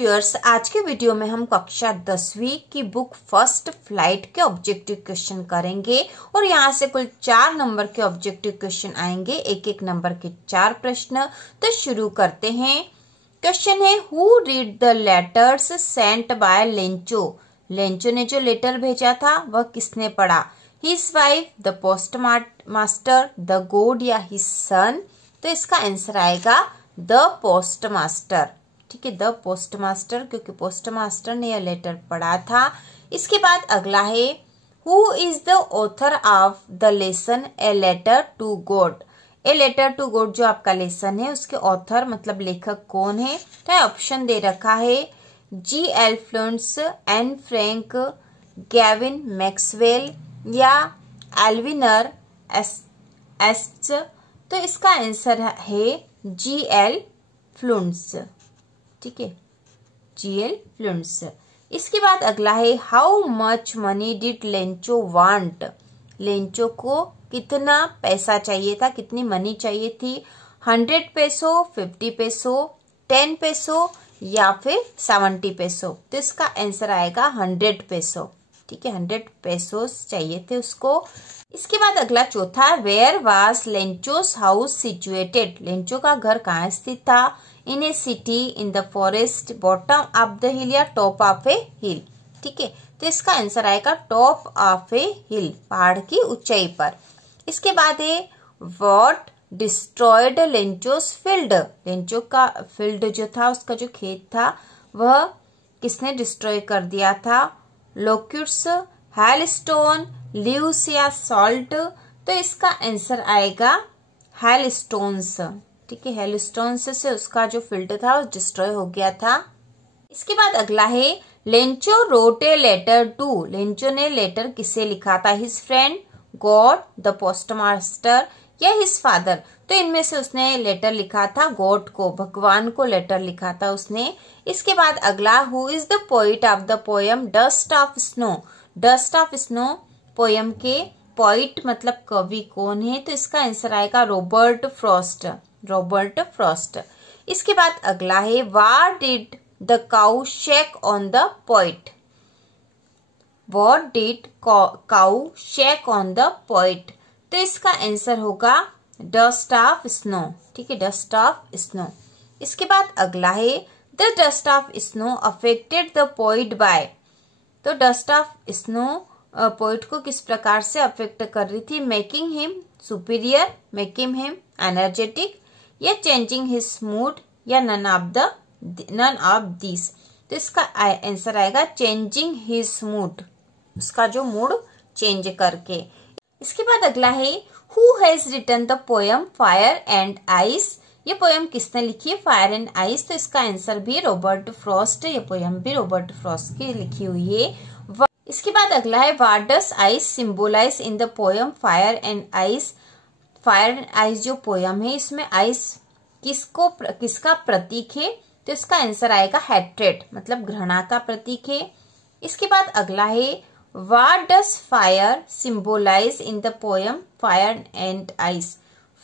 Viewers, आज के video में हम कक्षा 10वीं की बुक फर्स्ट फ्लाइट के ऑब्जेक्टिव क्वेश्चन करेंगे और यहाँ से कुल 4 नंबर के ऑब्जेक्टिव क्वेश्चन आएंगे, एक एक नंबर के 4 प्रश्न। तो शुरू करते हैं। क्वेश्चन है, who read the letters sent by Lencho. Lencho ने जो लेटर भेजा था वह किसने पढ़ा? His wife, the post master, the God or his son. तो इसका आंसर आएगा द पोस्ट मास्टर। ठीक है, द पोस्ट मास्टर, क्योंकि पोस्ट मास्टर ने यह लेटर पढ़ा था। इसके बाद अगला है, who is the author of the lesson a letter to God. A letter to God जो आपका लेसन है उसके ऑथर मतलब लेखक कौन है? तो ऑप्शन दे रखा है G.L. फ्लुंट्स, एन फ्रैंक, गैविन मैक्सवेल या एल्विनर एस्ट। तो इसका आंसर है G.L. फ्लुंट्स। ठीक है, G.L. फ्लुंट्स। इसके बाद अगला है, how much money did Lencho want. Lencho को कितना पैसा चाहिए था, कितनी मनी चाहिए थी? 100 पैसो, 50 पैसो, 10 पैसो या फिर 70 पैसो। तो इसका आंसर आएगा 100 पैसो। ठीक है, 100 पैसोस चाहिए थे उसको। इसके बाद अगला चौथा, where was Lencho's house situated. Lencho का घर कहाँ स्थित था? In a city, in the forest, bottom of the hill या टॉप ऑफ ए हिल। ठीक है, तो इसका आंसर आएगा टॉप ऑफ ए हिल, पहाड़ की ऊंचाई पर। इसके बाद है, व्हाट डिस्ट्रॉयड लेंचोस फील्ड। लेंचो का फील्ड जो था, उसका जो खेत था, वह किसने डिस्ट्रॉय कर दिया था? लोक्यूट्स, हेलस्टोन, लीव्स या सॉल्ट। तो इसका आंसर आएगा हेलस्टोन्स। ठीक है, हेलस्टोन्स से उसका जो फील्ड था वो डिस्ट्रॉय हो गया था। इसके बाद अगला है, Lencho wrote a letter to. लेंचो ने लेटर किसे लिखा था? His friend, God, the post master or his father. तो इनमें से उसने लेटर लिखा था गॉड को, भगवान को लेटर लिखा था उसने। इसके बाद अगला, who is the poet of the poem dust of snow. Dust of snow poem के पोइट मतलब कवि कौन है? तो इसका आंसर आएगा रॉबर्ट फ्रॉस्ट। Robert Frost. इसके बाद अगला है, what did the cow shake on the poet. What did cow shake on the poet. तो इसका आंसर होगा डस्ट ऑफ स्नो। ठीक है, डस्ट ऑफ स्नो। इसके बाद अगला है, the dust of snow affected the poet by. तो डस्ट ऑफ स्नो पोइट को किस प्रकार से अफेक्ट कर रही थी? Making him superior, making him energetic or changing his mood or none of this. तो इसका आंसर आएगा चेंजिंग हिज मूड, उसका जो मूड चेंज करके। इसके बाद अगला है, who has written the poem fire and ice. ये पोयम किसने लिखी है? Fire and ice. तो इसका आंसर भी रॉबर्ट फ्रॉस्ट। ये पोयम भी रॉबर्ट फ्रॉस्ट की लिखी हुई है। इसके बाद अगला है, what does ice symbolise in the poem fire and ice. Fire and ice जो पोयम है, इसमें आइस किसका प्रतीक है? तो इसका आंसर आएगा हैट्रेड, मतलब घृणा का प्रतीक है। इसके बाद अगला है, what does fire symbolise in the poem fire and ice.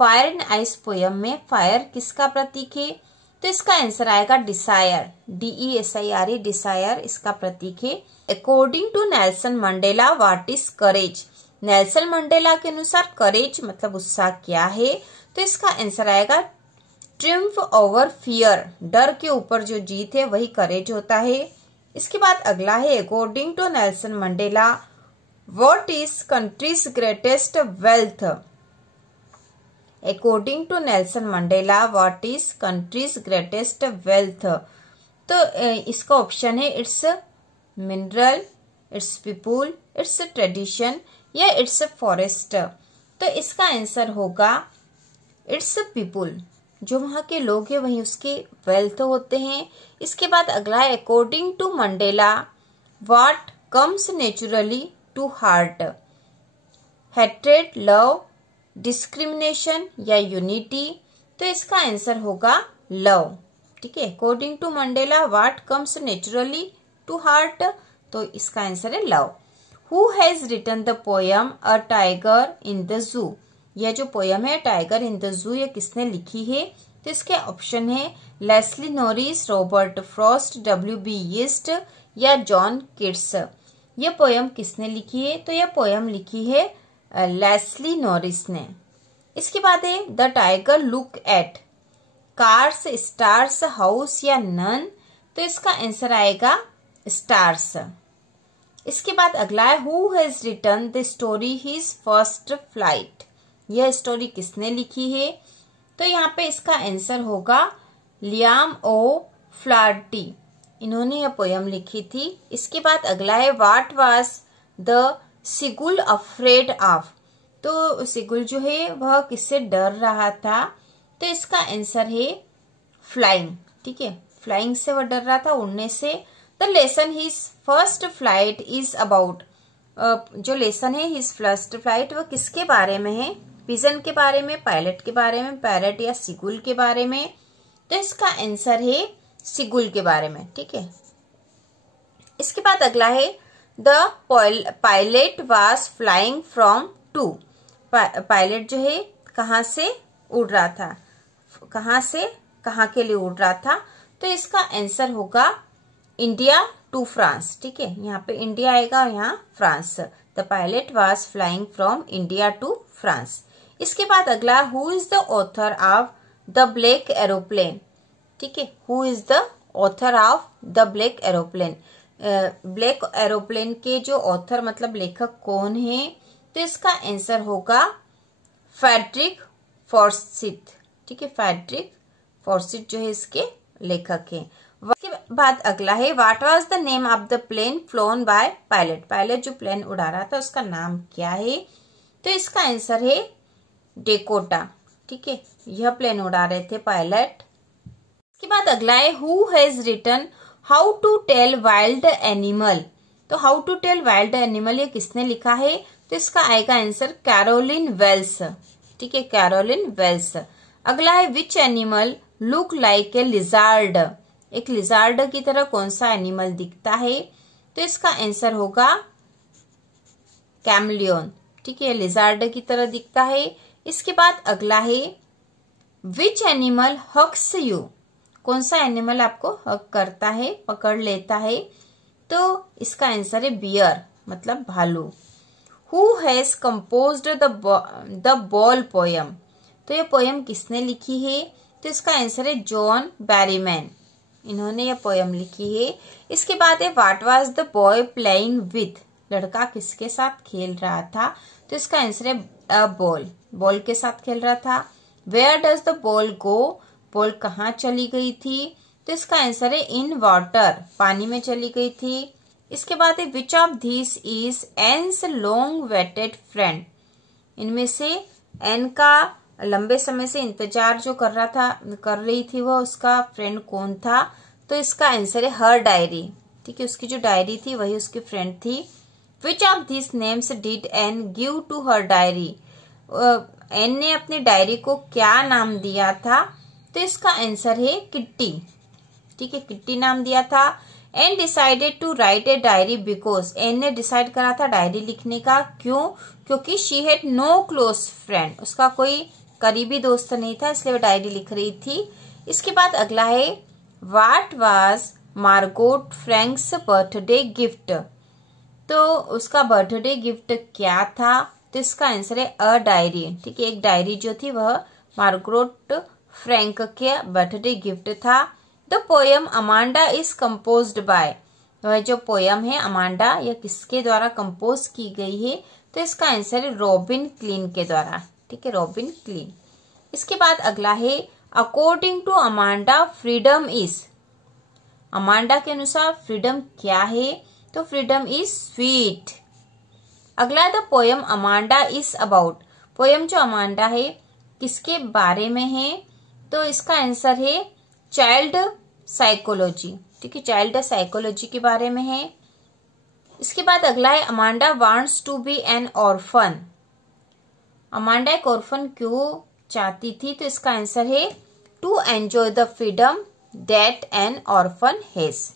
Fire and ice poem में फायर किसका प्रतीक है? तो इसका आंसर आएगा डिसायर, DESIRE, डिसायर इसका प्रतीक है। According to Nelson Mandela, what is courage. Nelson Mandela के अनुसार करेज मतलब उत्साह क्या है? तो इसका आंसर आएगा ट्रिम्फ ओवर फियर, डर के ऊपर जो जीत है वही करेज होता है। इसके बाद अगला है, according to Nelson Mandela, what is country's greatest wealth. According to Nelson Mandela, what is country's greatest wealth. तो इसका ऑप्शन है its mineral, its people, its tradition or its forest. तो इसका आंसर होगा इट्स पीपुल, जो वहां के लोग हैं वही उसके वेल्थ होते हैं। इसके बाद अगला है, according to Mandela, what comes naturally to heart. Hatred, love, discrimination या यूनिटी। तो इसका आंसर होगा लव। ठीक है, according to Mandela, what comes naturally to heart. तो इसका आंसर है love. Who has written the poem a tiger in the zoo. यह जो पोयम है टाइगर इन द जू, ये किसने लिखी है? तो इसके ऑप्शन है Leslie Norris, Robert Frost, W.B. यीस्ट या जॉन किट्स। ये पोयम किसने लिखी है? तो यह पोयम लिखी है लेस्ली नॉरिस ने। इसके बाद है the tiger look at, cars, stars, house या नन। तो इसका आंसर आएगा स्टार्स। इसके बाद अगला है who has written the story his first flight. यह स्टोरी किसने लिखी है? तो यहाँ पे इसका आंसर होगा लियाम ओ फ्लार्टी, इन्होंने यह पोयम लिखी थी। इसके बाद अगला है what was the seagull afraid of. तो सिगुल जो है वह किससे डर रहा था? तो इसका आंसर है फ्लाइंग। ठीक है, फ्लाइंग से वह डर रहा था, उड़ने से। The lesson his first flight is about, जो लेसन है हिज फर्स्ट फ्लाइट वह किसके बारे में है? पिजन के बारे में, पायलट के बारे में, पैरट या सिगुल के बारे में। तो इसका आंसर है सिगुल के बारे में। ठीक है, इसके बाद अगला है the pilot was flying from to. Pilot जो है कहाँ से उड़ रहा था, कहाँ से कहाँ के लिए उड़ रहा था? तो इसका आंसर होगा इंडिया टू फ्रांस। ठीक है, यहाँ पे इंडिया आएगा, यहाँ France. The pilot was flying from India to France. इसके बाद अगला who is the author of the black aeroplane. ठीक है, who is the author of the black aeroplane. Black aeroplane के जो ऑथर मतलब लेखक कौन है? तो इसका आंसर होगा फ्रेडरिक फॉर्सिथ। ठीक है, फ्रेडरिक फॉर्सिथ जो है इसके लेखक हैं। इसके बाद अगला है what was the name of the plane flown by pilot. Pilot जो प्लेन उड़ा रहा था उसका नाम क्या है? तो इसका आंसर है डेकोटा। ठीक है, यह प्लेन उड़ा रहे थे पायलट। इसके बाद अगला है who has written how to tell wild animal. तो how to tell wild animal ये किसने लिखा है? तो इसका आएगा आंसर कैरोलिन वेल्स। ठीक है, कैरोलिन वेल्स। अगला है which animal look like a lizard. एक लिजार्ड की तरह कौन सा एनिमल दिखता है? तो इसका आंसर होगा कैमलियन। ठीक है, लिजार्ड की तरह दिखता है। इसके बाद अगला है विच एनिमल हक्स यू। कौन सा एनिमल आपको हक करता है, पकड़ लेता है? तो इसका आंसर है बियर, मतलब भालू। Who has composed the ball poem. तो ये पोयम किसने लिखी है? तो इसका आंसर है जॉन बैरीमैन, इन्होंने ये पोयम लिखी है। इसके बाद है what was the boy playing with. लड़का किसके साथ खेल रहा था? तो इसका आंसर है अ बॉल, बॉल के साथ खेल रहा था। Where does the ball go. Ball कहाँ चली गई थी? तो इसका आंसर है इन वाटर, पानी में चली गई थी। इसके बाद है which of this is Ann's long waited friend. इनमें से एन का लंबे समय से इंतजार जो कर रही थी वह उसका फ्रेंड कौन था? तो इसका आंसर है हर डायरी। ठीक है, उसकी जो डायरी थी वही उसकी फ्रेंड थी। Which of this names did Anne give to her diary. Anne ने अपनी डायरी को क्या नाम दिया था? तो इसका आंसर है किट्टी। ठीक है, किट्टी नाम दिया था। Anne decided to write a diary because. Anne ने डिसाइड करा था डायरी लिखने का, क्यों? क्योंकि she had no close friend, उसका कोई करीबी दोस्त नहीं था, इसलिए वो डायरी लिख रही थी। इसके बाद अगला है what was Margot Franks birthday gift. तो उसका बर्थडे गिफ्ट क्या था? तो इसका आंसर है अ डायरी। ठीक है, एक डायरी जो थी वह मार्गोट फ्रैंक के बर्थडे गिफ्ट था। The poem Amanda is composed bye. वह जो पोयम है अमांडा, यह किसके द्वारा कंपोज की गई है? तो इसका आंसर है रॉबिन क्लीन के द्वारा। ठीक है, रॉबिन क्लीन। इसके बाद अगला है according to Amanda freedom is. Amanda के अनुसार फ्रीडम क्या है? तो फ्रीडम इज स्वीट। अगला the poem Amanda is about. Poem जो अमांडा है किसके बारे में है? तो इसका आंसर है चाइल्ड साइकोलॉजी। ठीक है, चाइल्ड साइकोलॉजी के बारे में है। इसके बाद अगला है Amanda wants to be an orphan. Amanda एक ऑर्फन क्यों चाहती थी? तो इसका आंसर है to enjoy the freedom that an orphan has.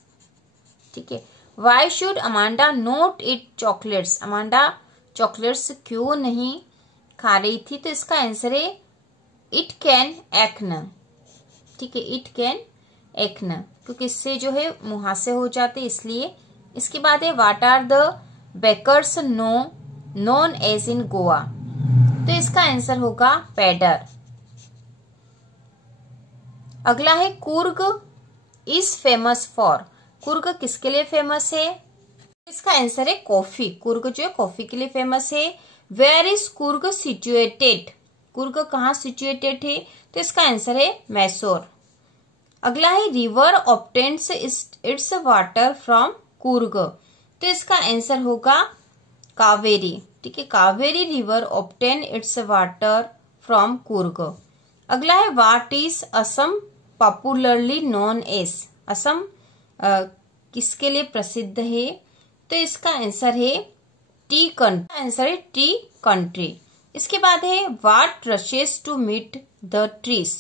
ठीक है, why should Amanda not eat chocolates. Amanda chocolates क्यों नहीं खा रही थी? तो इसका आंसर है इट कैन एक्न। ठीक है, इट कैन एक्न, क्योंकि इससे जो है मुहासे हो जाते इसलिए। इसके बाद है what are the bakers known as in Goa, तो इसका आंसर होगा पैडर। अगला है Coorg is famous for, Coorg किसके लिए फेमस है? इसका आंसर है कॉफी, कुर्ग जो है कॉफी के लिए फेमस है। Where is Coorg situated, Coorg कहाँ सिचुएटेड है? तो इसका आंसर है मैसूर। अगला है river obtains its water from Coorg, तो इसका आंसर होगा कावेरी। ठीक है, Kaveri river obtain its water from Coorg. अगला है what is Assam popularly known as, Assam किसके लिए प्रसिद्ध है? तो इसका आंसर है टी कंट्री, आंसर है टी कंट्री। इसके बाद है what rushes to meet the trees,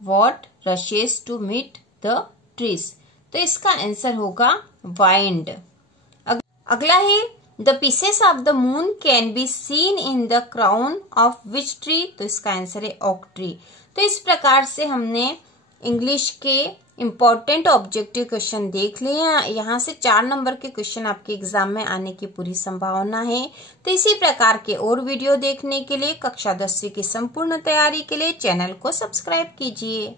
what rushes to meet the trees, तो इसका आंसर होगा वाइंड। अगला है the pieces of the moon can be seen in the crown of which tree, तो इसका आंसर है ओक ट्री। तो इस प्रकार से हमने इंग्लिश के इम्पोर्टेंट ऑब्जेक्टिव क्वेश्चन देख लिए हैं। यहाँ से 4 नंबर के क्वेश्चन आपके एग्जाम में आने की पूरी संभावना है। तो इसी प्रकार के और वीडियो देखने के लिए कक्षा 10वीं की संपूर्ण तैयारी के लिए चैनल को सब्सक्राइब कीजिए।